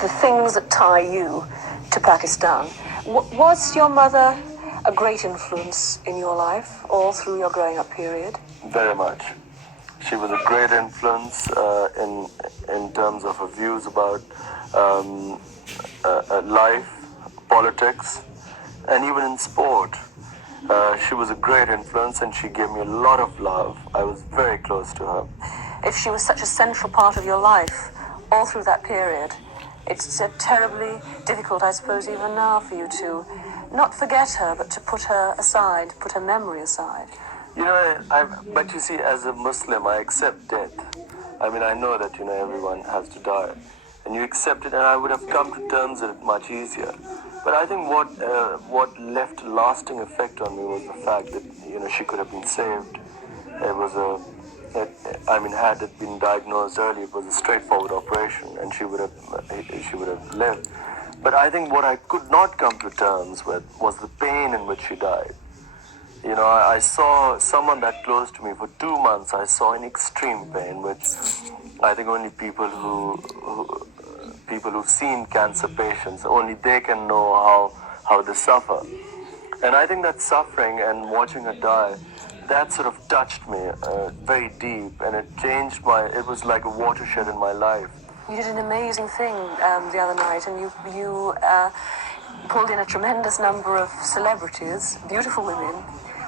the things that tie you to Pakistan. Was your mother a great influence in your life all through your growing up period? Very much. She was a great influence in terms of her views about life, politics, and even in sport. She was a great influence and she gave me a lot of love. I was very close to her. If she was such a central part of your life all through that period, it's terribly difficult, I suppose, even now for you to not forget her, but to put her aside, put her memory aside. You know, but you see, as a Muslim, I accept death. I mean, I know that, everyone has to die. And you accept it, and I would have come to terms with it much easier. But I think what left a lasting effect on me was the fact that, she could have been saved. It was had it been diagnosed early, it was a straightforward operation, and she would have lived. But I think what I could not come to terms with was the pain in which she died. I saw someone that close to me for 2 months. I saw in extreme pain, which I think only people who've seen cancer patients, only they can know how they suffer. And I think that suffering and watching her die, that sort of touched me very deep, and it changed it was like a watershed in my life. You did an amazing thing the other night, and you pulled in a tremendous number of celebrities, beautiful women.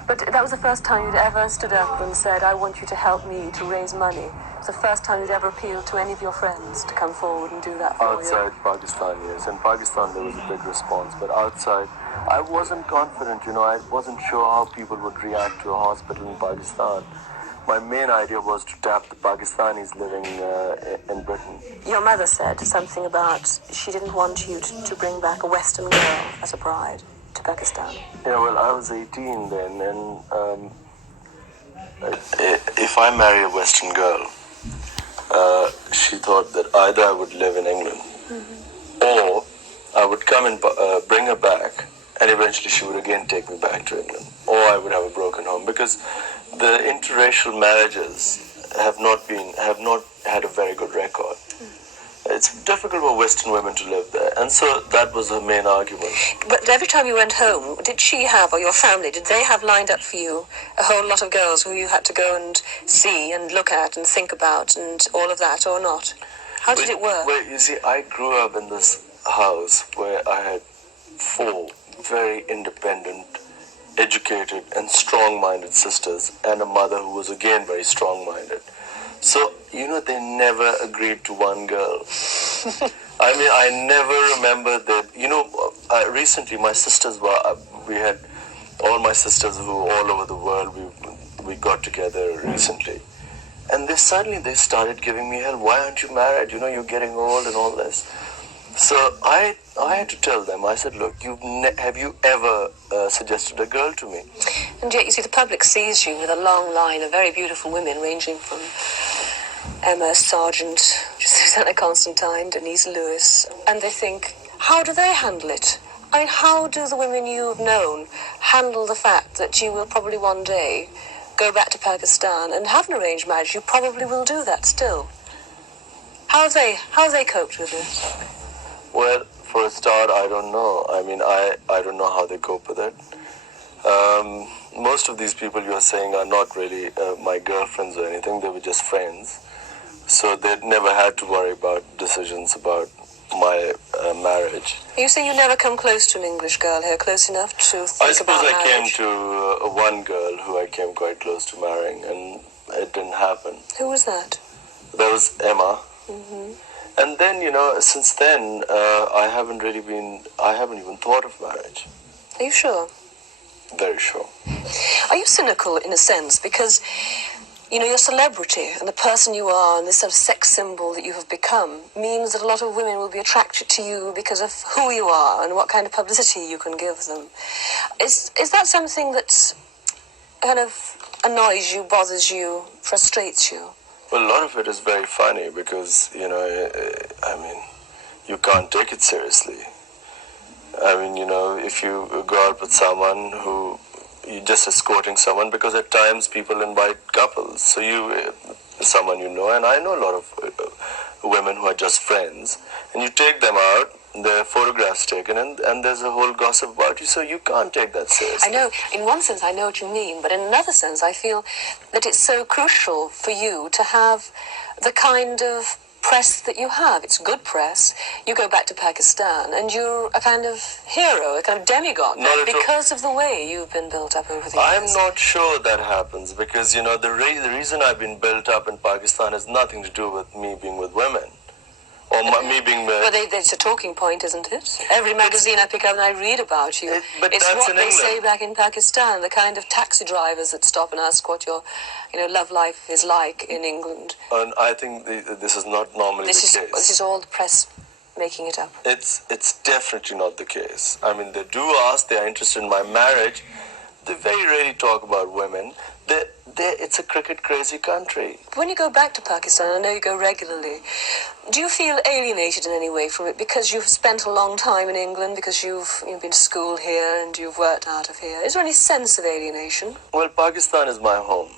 But that was the first time you'd ever stood up and said, I want you to help me to raise money. It's the first time you'd ever appealed to any of your friends to come forward and do that for you. Outside Pakistan, yes. In Pakistan, there was a big response. But outside, I wasn't confident, I wasn't sure how people would react to a hospital in Pakistan. My main idea was to tap the Pakistanis living in Britain. Your mother said something about she didn't want you to bring back a Western girl as a bride to Pakistan. Yeah, well, I was 18 then, and if I marry a Western girl, she thought that either I would live in England, or I would come and bring her back, and eventually she would again take me back to England, or I would have a broken home, because the interracial marriages have not had a very good record. It's difficult for Western women to live there, and so that was her main argument. But every time you went home, did she have, or your family, did they have lined up for you a whole lot of girls who you had to go and see and look at and think about and all of that, or not? How did it work? Well, you see, I grew up in this house where I had 4 very independent, educated and strong-minded sisters, and a mother who was again very strong-minded. So, they never agreed to one girl. I mean, I never remember that, recently my sisters we had all my sisters who were all over the world, we got together recently. And they started giving me hell. Why aren't you married? You're getting old and all this. So I had to tell them, I said, look, have you ever suggested a girl to me? And yet, you see, the public sees you with a long line of very beautiful women, ranging from Emma Sargent, Susanna Constantine, Denise Lewis, and they think, how do they handle it? I mean, how do the women you've known handle the fact that you will probably one day go back to Pakistan and have an arranged marriage? You probably will do that still. How have they coped with this? Well, for a start, I don't know. I mean, I don't know how they cope with it. Most of these people you're saying are not really my girlfriends or anything. They were just friends. So they never had to worry about decisions about my marriage. You say you never come close to an English girl here, close enough to think about marriage? I suppose I came to one girl who I came quite close to marrying, and it didn't happen. Who was that? That was Emma. Mm-hmm. And then, since then, I haven't even thought of marriage. Are you sure? Very sure. Are you cynical in a sense? Because, your celebrity and the person you are and this sort of sex symbol that you have become means that a lot of women will be attracted to you because of who you are and what kind of publicity you can give them. Is that something that kind of annoys you, bothers you, frustrates you? Well, a lot of it is very funny because, you can't take it seriously. I mean, if you go out with someone who you're just escorting someone, because at times people invite couples. So someone and I know a lot of women who are just friends, and you take them out, their photographs taken, and there's a whole gossip about you, so you can't take that seriously. I know, in one sense I know what you mean, but in another sense I feel that it's so crucial for you to have the kind of press that you have. It's good press. You go back to Pakistan and you're a kind of hero, a kind of demigod, because of the way you've been built up over the years. I'm not sure that happens because, the reason I've been built up in Pakistan has nothing to do with me being with women. Or me being with... But it's a talking point, isn't it? Every magazine I pick up and I read about you. But it's that's what in they England. say back in Pakistan, the kind of taxi drivers that stop and ask what your, love life is like in England. And I think this is not normally the case. This is all the press making it up. It's definitely not the case. I mean, they do ask, they are interested in my marriage. They very rarely talk about women. It's a cricket-crazy country. When you go back to Pakistan, I know you go regularly, do you feel alienated in any way from it because you've spent a long time in England, because you've been to school here and you've worked out of here? Is there any sense of alienation? Well, Pakistan is my home.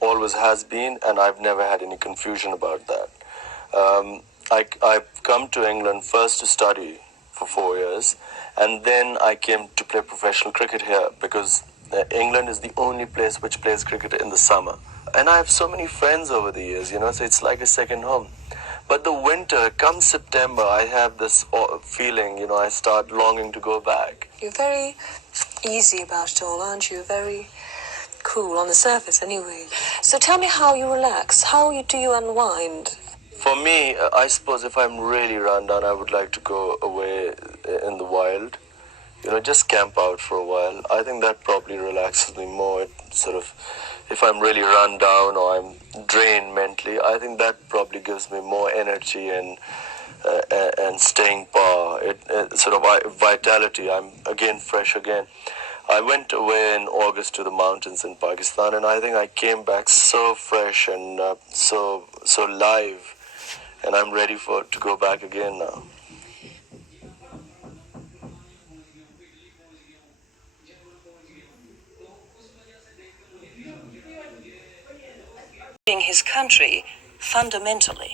Always has been, and I've never had any confusion about that. I've come to England first to study for 4 years, and then I came to play professional cricket here because England is the only place which plays cricket in the summer. And I have so many friends over the years, so it's like a second home. But the winter, come September, I have this feeling, I start longing to go back. You're very easy about it all, aren't you? Very cool on the surface, anyway. So tell me how you relax. Do you unwind? For me, I suppose if I'm really run down, I would like to go away in the wild. Just camp out for a while. I think that probably relaxes me more. If I'm really run down or I'm drained mentally, I think that probably gives me more energy and staying power. Vitality. I'm again fresh again. I went away in August to the mountains in Pakistan, and I think I came back so fresh and so live, and I'm ready to go back again now. His country fundamentally.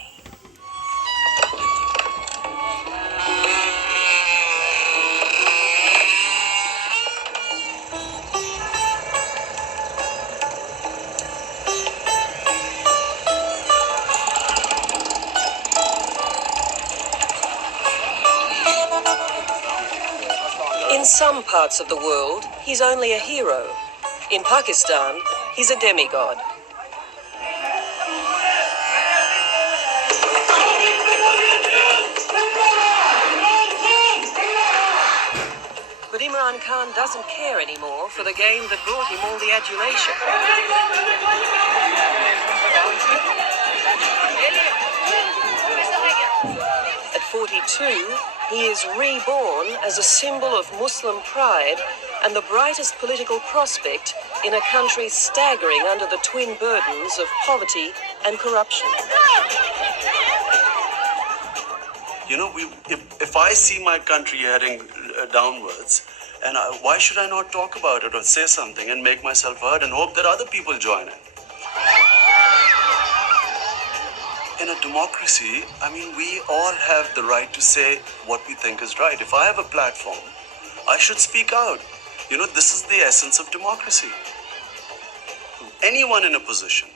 In some parts of the world, he's only a hero. In Pakistan, he's a demigod. But Imran Khan doesn't care anymore for the game that brought him all the adulation. At 42, he is reborn as a symbol of Muslim pride and the brightest political prospect in a country staggering under the twin burdens of poverty and corruption. If I see my country heading downwards, and why should I not talk about it or say something and make myself heard and hope that other people join in? In a democracy, we all have the right to say what we think is right. If I have a platform, I should speak out. This is the essence of democracy. Anyone in a position.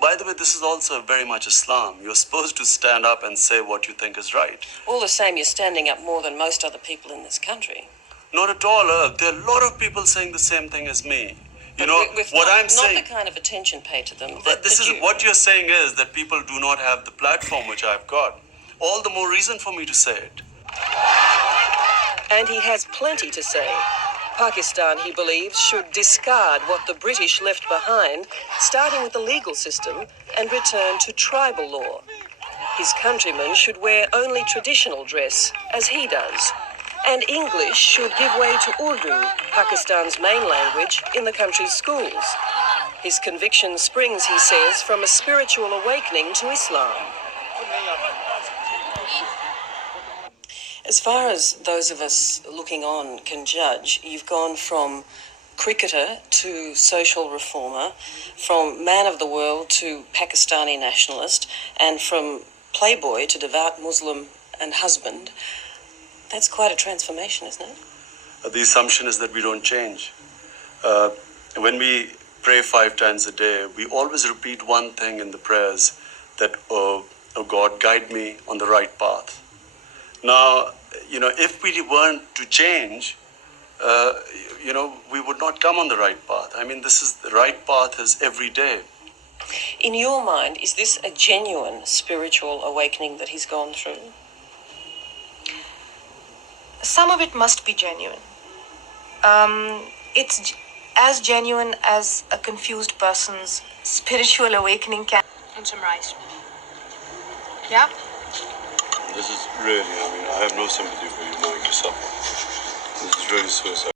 By the way, this is also very much Islam. You're supposed to stand up and say what you think is right. All the same, you're standing up more than most other people in this country. Not at all. There are a lot of people saying the same thing as me. I'm saying. Not the kind of attention paid to them. What you're saying is that people do not have the platform which I've got. All the more reason for me to say it. And he has plenty to say. Pakistan, he believes, should discard what the British left behind, starting with the legal system, and return to tribal law. His countrymen should wear only traditional dress, as he does. And English should give way to Urdu, Pakistan's main language, in the country's schools. His conviction springs, he says, from a spiritual awakening to Islam. As far as those of us looking on can judge, you've gone from cricketer to social reformer, from man of the world to Pakistani nationalist, and from playboy to devout Muslim and husband. That's quite a transformation, isn't it? The assumption is that we don't change. When we pray 5 times a day, we always repeat one thing in the prayers that, oh God, guide me on the right path. Now, if we weren't to change, we would not come on the right path. I mean, the right path is every day. In your mind, is this a genuine spiritual awakening that he's gone through? Some of it must be genuine. It's as genuine as a confused person's spiritual awakening can. And some rice. Yeah? This is really, I have no sympathy for you knowing yourself. This is really suicide.